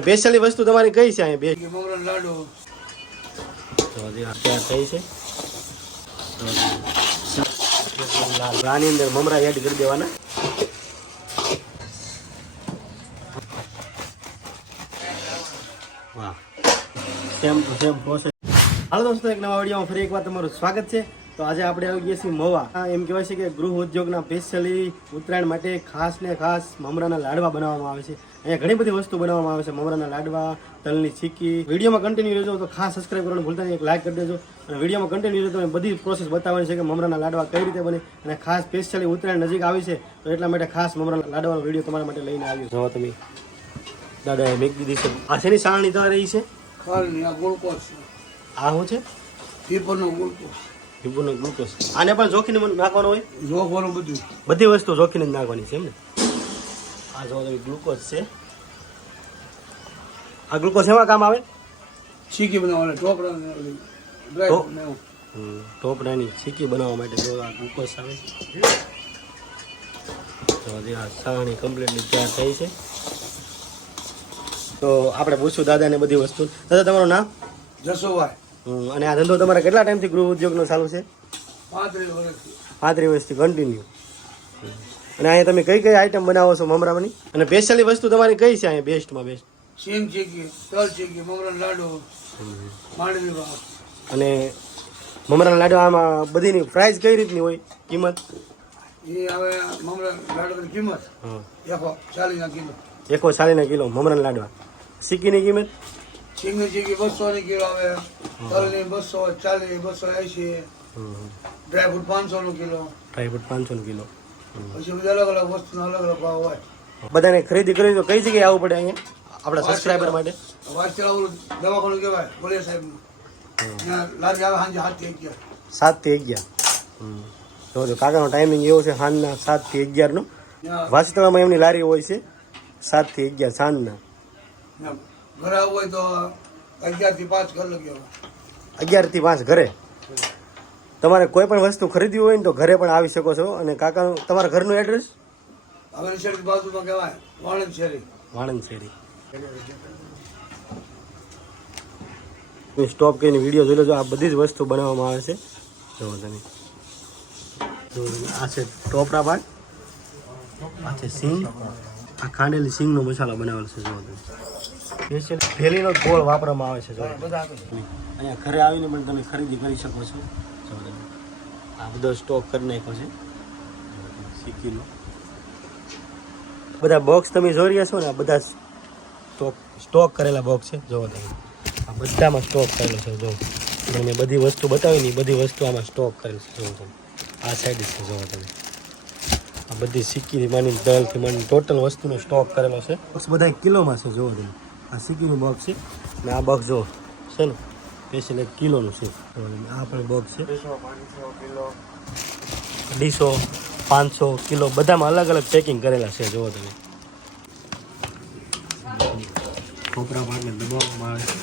Specially વસ્તુ તમારી કઈ છે અહીંયા બે મમરા લાડુ તો હજી તૈયાર થઈ છે આની અંદર મમરા એડ કરી દેવાના વાહ સેમ ટુ સેમ પ્રોસેસ હાલો દોસ્તો એક નવા વિડીયોમાં ફરી એકવાર તમારું સ્વાગત છે તો આજે આપણે આવી ગયા છીએ મહુવા એમ કહેવાય છે કે ગૃહ ઉદ્યોગના સ્પેશિયલી ઉત્તરાયણ માટે ખાસ ને ખાસ મમરાના લાડવા બનાવવામાં આવે છે અહીંયા ઘણી બધી વસ્તુ બનાવવામાં આવે છે મમરાના લાડવા તલની ચીકી વિડીયોમાં કન્ટિન્યુ રહેજો તો ખાસ સબસ્ક્રાઈબ કરવાનું ભૂલતા નહીં એક લાઈક કરી દેજો અને વિડીયોમાં કન્ટિન્યુ રહેજો તો બધી પ્રોસેસ બતાવવાની છે કે મમરાના લાડવા કઈ રીતે બને અને ખાસ સ્પેશિયલી ઉત્તરાયણ નજીક આવી છે તો એટલા માટે ખાસ મમરાના લાડવાનો વિડીયો તમારા માટે લઈને આવ્યો જો તમે દાદાએ મેક દીધી છે આ શેની સારણી તો રહી છે ખાલી આ ગુલકોસ આ શું છે પીપરનો ગુલકોસ પીપરનો ગ્લુકોઝ આને પણ જોખીને નાખવાનો હોય જોખવાનું બધું બધી વસ્તુ જોખીને જ નાખવાની છે એમ ને આ જો ગ્લુકોઝ છે આ ગ્લુકોઝ એમાં કામ આવે ચીકી બનાવવાના ટોપરા ટોપરાની ચીકી બનાવવા માટે જો આ ગ્લુકોઝ આવે તો હજી આ સાણી કમ્પ્લીટલી તૈયાર થઈ છે તો આપણે પૂછ્યું દાદાને બધી વસ્તુ દાદા તમારું નામ જસોભાઈ અને આ ધંધો તમારે કેટલા ટાઈમથી ગૃહ ઉદ્યોગનો ચાલુ છે 35 વર્ષથી 35 વર્ષથી કન્ટિન્યુ અને અહીંયા તમે કઈ કઈ આઈટમ બનાવો છો મમરાની અને સ્પેશિયલી વસ્તુ તમારી કઈ છે અહીંયા બેસ્ટમાં બેસ્ટ સિંગ ચીકી તલ ચીકી મમરા લાડુ માંડવી ભાત અને મમરાના લાડવા આમાં બધીની પ્રાઇસ કઈ રીતની હોય કિંમત એ હવે મમરા લાડુની કિંમત 140 કિલો 140 કિલો મમરાના લાડવા સિક્કીની કિંમત સિંગની ચીકી 200 કિલો આવે તલની 240 280 ડ્રાયફ્રૂટ 500 કિલો ડ્રાયફ્રૂટ 500 કિલો પછી બધા અલગ અલગ વસ્તુનો અલગ અલગ ભાવ હોય બધાને ખરીદી કરી તો કઈ જગ્યાએ આવવું પડે અહીંયા આપણા સબસ્ક્રાઈબર માટે વાંચેલા દવાખાનું કહેવાય બોલે સાહેબ લારી આવે સાંજે 7 થી 11 જો કાકાનો ટાઈમિંગ એવો છે સાંજના 7 થી 11 નો વાસતળામાં એમની લારી હોય છે 7 થી 11 સાંજના ઘરે આવવું હોય તો 11 થી 5 ઘર લગી 11 થી 5 ઘરે તમારે કોઈ પણ વસ્તુ ખરીદવી હોય ને તો ઘરે પણ આવી શકો છો અને કાકાનું તમારા ઘરનું એડ્રેસ હવે શેરી બાજુમાં કહેવાય વાણંદ શેરી સ્ટોપ કરીને વિડીયો જોઈ લેજો આ બધી જ વસ્તુ બનાવવામાં આવે છે જો તમે આ છે ટોપરા પાટ આ છે સિંગ આ ખાંડેલી સિંગનો મસાલો બનાવેલો છે જો તમે સ્પેશિયલ ફેલીનો ગોળ વાપરવામાં આવે છે જો અહીંયા ઘરે આવીને પણ તમે ખરીદી કરી શકો છો જો તમે આ બધો સ્ટોક કરી નાખ્યો છે સિક્કીનો બધા બોક્સ તમે જોઈ રહ્યા છો ને આ બધા સ્ટોક કરેલા બોક્સ છે જો તમે આ બધામાં સ્ટોક કરેલો છે જો મેં બધી વસ્તુ બતાવી ને બધી વસ્તુ આમાં સ્ટોક કરેલી છે જો તમે આ સાઈડ છે જો તમે આ બધી સિક્કીથી માંડીને દલથી માંડીને ટોટલ વસ્તુનો સ્ટોક કરેલો છે બોક્સ બધા કિલોમાં છે જોવો તમે આ સિક્કીનું બોક્સ છે ને આ બોક્સ જો છે ને સ્પેશિયલ 1 કિલોનું છે આ પણ બોક્સ છે 250 500 કિલો બધામાં અલગ અલગ પેકિંગ કરેલા છે જોવો તમે ખોપરા પાકને દબાવવામાં આવે છે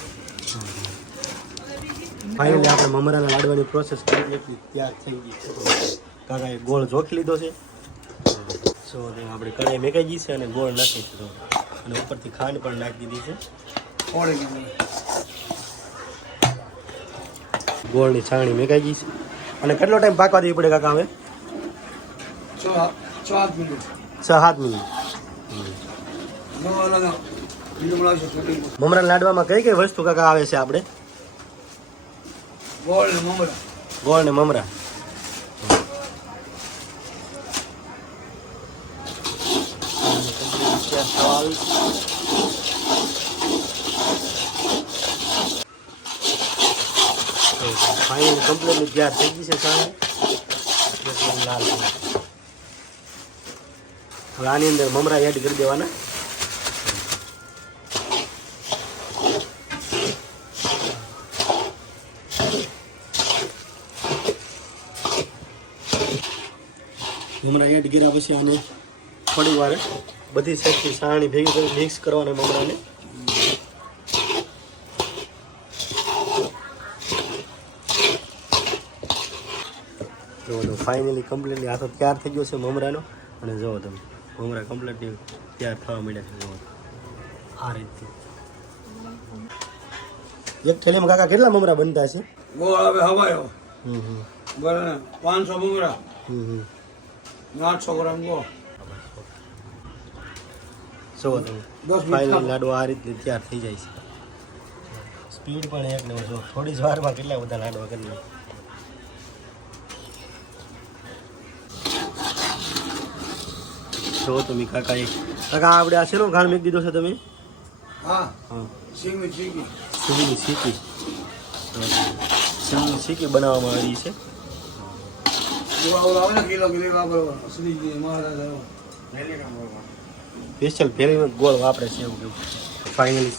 ફાઇનલી આપણે મમરાના લાડવાની પ્રોસેસ કરી તૈયાર થઈ ગઈ કાકાએ ગોળ જોખી લીધો છે સો આપણે કઢાઈ મેકાઈ ગઈ છે અને ગોળ નાખી દીધો અને ઉપરથી ખાંડ પણ નાખી દીધી છે ગોળની છાણી મેકાઈ ગઈ છે અને કેટલો ટાઈમ પાકવા દેવી પડે કાકા હવે 6-7 મિનિટ 6-7 મિનિટ મમરાના લાડવામાં કઈ કઈ વસ્તુ કાકા આવે છે આપણે ગોળ ને મમરા ફાઇનલ કમ્પ્લીટલી તૈયાર થઈ ગઈ છે સામે લાલ હવે આની અંદર મમરા એડ કરી દેવાના મમરા એડ કર્યા પછી આને થોડી વાર બધી સાઈડથી સાણી ભેગી કરી મિક્સ કરવાના મમરાને જો ફાઇનલી કમ્પ્લીટલી આ તો તૈયાર થઈ ગયો છે મમરાનો અને જુઓ તમે મમરા કમ્પ્લીટલી તૈયાર થવા માંડ્યા છે જુઓ આ રીતથી એક થેલીમાં કાકા કેટલા મમરા બનતા છે? ગોળ આવે હવાયો હમ બરાબર 500 મમરા હમ 800 ગ્રામ ગોળ જો તમે 10 ફાઇનલ મિનિટ લાડુ આ રીતે તૈયાર થઈ જાય છે. સ્પીડ પણ એક નંબર. જો થોડી જ વારમાં કેટલા બધા લાડવા કરી નાખે. જો તમે કાકા આપણે આ શેનો ઘાણ મેક દીધો છે તમે? હા હા સિંગની ચીકી સિંગની સીકી. સિંગની સીકી બનાવવામાં આવી છે. ગોળ આવે ને કિલો વાપરવાનો શ્રીજી મહારાજ સ્પેશિયલ ફેરીનો ગોળ વાપરે છે એવું કેવું. ફાઇનલી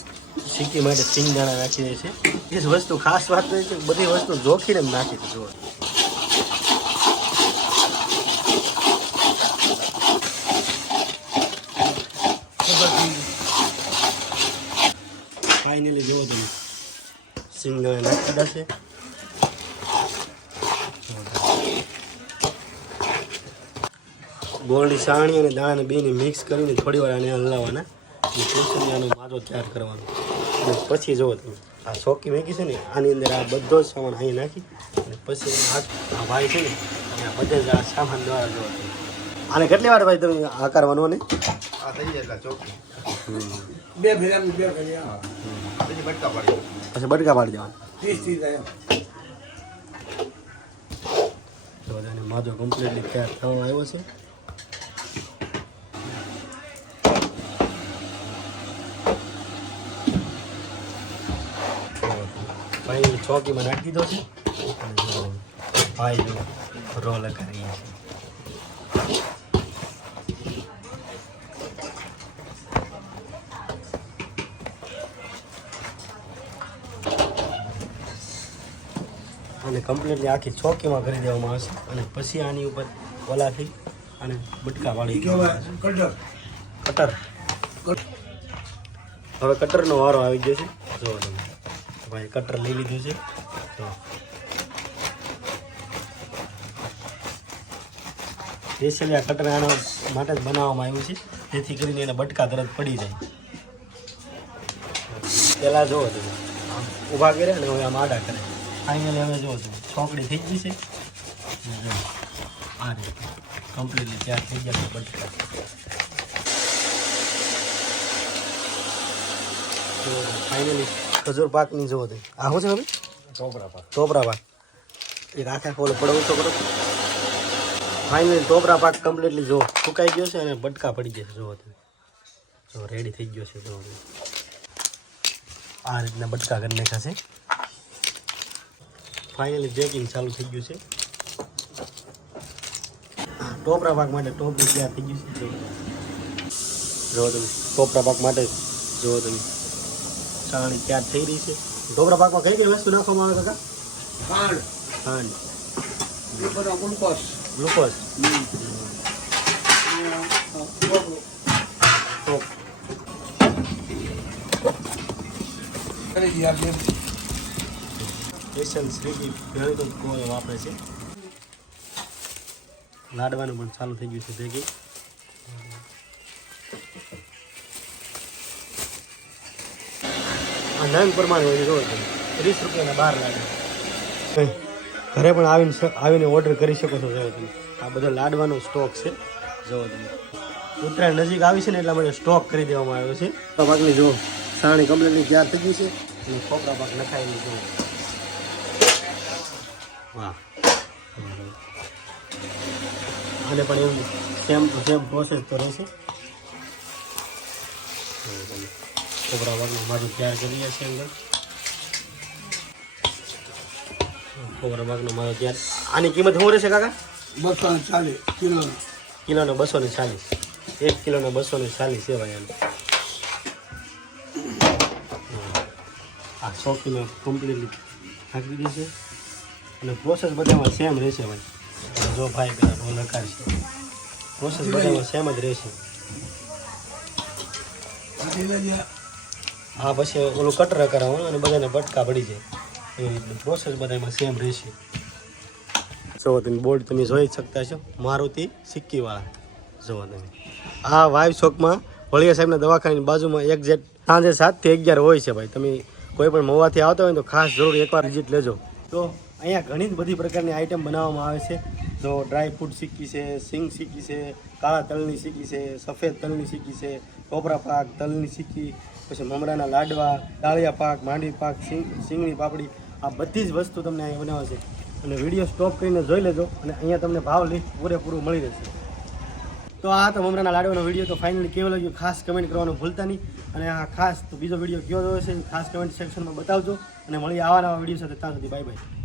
સીકી માટે સિંગદાણા નાખી દે છે. એ જ વસ્તુ ખાસ વાત તો એ છે કે બધી વસ્તુ જોખીને જ નાખી છે. જો ફાઇનલી જુઓ તમે સિંગદાણા નાખી દીધા છે. ગોળની સાણી અને દાણાને બેને મિક્સ કરીને થોડી વાર આને હલાવવાના અને પછી આનો માજો તૈયાર કરવાનો. અને પછી જુઓ તમે આ ચોકી મેકી છે ને આની અંદર આ બધો જ સામાન અહીં નાખી અને પછી આ ભાઈ છે ને અને આ બધે જ આ સામાન દ્વારા જુઓ તમે. આને કેટલી વાર ભાઈ તમે આકારવાનો ને? આ થઈ જાય ચોખ્ખી. બે ફેરા બે ફેરા પછી બટકા પાડી પછી બટકા પાડી દેવાના. 30 થાય તો એને માજો કમ્પ્લીટલી તૈયાર થવા આવ્યો છે. ભાઈ ચોકીમાં નાખી દીધો છે. ભાઈ રોલ કરી છે. અને કમ્પ્લીટલી આખી ચોકીમાં કરી દેવામાં આવશે અને પછી આની ઉપર ઓલાથી અને બટકા વાળી કેવાય કટર કટર. હવે કટરનો વારો આવી ગયો છે. જો તમે ભાઈ કટર લઈ લીધું છે. તો સ્પેશિયલી આ કટર આના માટે જ બનાવવામાં આવ્યું છે જેથી કરીને એને બટકા તરત પડી જાય. પહેલાં જુઓ તમે આમ ઊભા કરે અને હવે આમ આડા કરે. ફાઇનલી હવે જુઓ તમે છોકડી થઈ ગઈ છે. આ રીતે કમ્પ્લીટલી તૈયાર થઈ ગયા છે બટકા. ફાઇનલી ખજૂર પાકની જુઓ તમે આ શું છે હવે? ટોપરા પાક. એક આખા ખોલો પડવો તો કરો. ફાઇનલી ટોપરા પાક કમ્પ્લીટલી જો સુકાઈ ગયો છે અને બટકા પડી જશે. જુઓ તમે જો રેડી થઈ ગયો છે. જુઓ આ રીતના બટકા કરી નાખ્યા છે. ફાઇનલી બેકિંગ ચાલુ થઈ ગયું છે. ટોપરા પાક માટે ટોપરું તૈયાર થઈ ગયું છે. જુઓ તમે ટોપરા પાક માટે જુઓ તમે ચાણી તૈયાર થઈ રહી છે. ટોપરા પાકમાં કઈ કઈ વસ્તુ નાખવામાં આવે કાકા? ખાંડ ખાંડ, એ બધા ગ્લુકોઝ ગ્લુકોઝ, ટોપ. કરી દીધા બે સ્પેશિયલ શ્રીજી ઘણી તો કોઈ વાપરે છે. લાડવાનું પણ ચાલુ થઈ ગયું છે ભેગી. આ નંગ પ્રમાણે હોય જો તમે 30 રૂપિયાના 12 લાડવા. ઘરે પણ આવીને ઓર્ડર કરી શકો છો. જો તમે આ બધો લાડવાનો સ્ટોક છે. જો તમે ઉત્તરાયણ નજીક આવી છે ને એટલા માટે સ્ટોક કરી દેવામાં આવ્યો છે. પાકની જો સાણી કમ્પ્લીટલી તૈયાર થઈ ગઈ છે અને ખોપરા પાક નખાયેલી જો. વાહ. આને પણ એવું સેમ ટુ સેમ પ્રોસેસ તો રહેશે. ખોપરા પાકનું મારું તૈયાર કરીએ છીએ અંદર. ખોપરા પાકનું મારું તૈયાર. આની કિંમત શું રહેશે કાકા? 240 કિલો કિલોનો 240. 1 કિલોનો 240 છે ભાઈ. આ 100 કિલો કમ્પ્લીટલી નાખી દીધી છે અને પ્રોસેસ બધામાં સેમ રહેશે ભાઈ. જો ભાઈ પેલા રોલ લગાડશે પ્રોસેસ બધામાં સેમ જ રહેશે. હા પછી ઓલું કટર કરાવવાનું અને બધાને બટકા પડી જાય એવી રીતનું પ્રોસેસ બધામાં સેમ રહેશે. જો તમે બોર્ડ તમે જોઈ શકતા છો મારુતિ સિક્કીવાળા. જુઓ તમે આ વાઇવ ચોકમાં વળિયા સાહેબના દવાખાનાની બાજુમાં એક્ઝેક્ટ સાંજે 7 થી 11 હોય છે ભાઈ. તમે કોઈ પણ મહુવાથી આવતા હોય તો ખાસ જરૂર એકવાર વિઝિટ લેજો. તો અહીંયા ઘણી જ બધી પ્રકારની આઈટમ બનાવવામાં આવે છે. જો ડ્રાય ફ્રૂટ સિક્કી છે, સિંગ સિક્કી છે, કાળા તલની સિક્કી છે, સફેદ તલની સિક્કી છે, ટોપરા પાક, તલની સિક્કી, પછી મમરાના લાડવા, ડાળિયા પાક, માંડવી પાક, સિંગની પાપડી, આ બધી જ વસ્તુ તમને અહીંયા બનાવે છે. અને વિડીયો સ્ટોપ કરીને જોઈ લેજો અને અહીંયા તમને ભાવ લિસ્ટ પૂરેપૂરું મળી રહેશે. તો આ તો મમરાના લાડવાનો વિડીયો તો ફાઇનલી કેવો લાગ્યો ખાસ કમેન્ટ કરવાનું ભૂલતા નહીં. અને આ ખાસ તો બીજો વિડીયો કયો જોયો છે ખાસ કમેન્ટ સેક્શનમાં બતાવજો. અને મળી આવા નવા વિડીયો સાથે ત્યાં સુધી બાય બાય.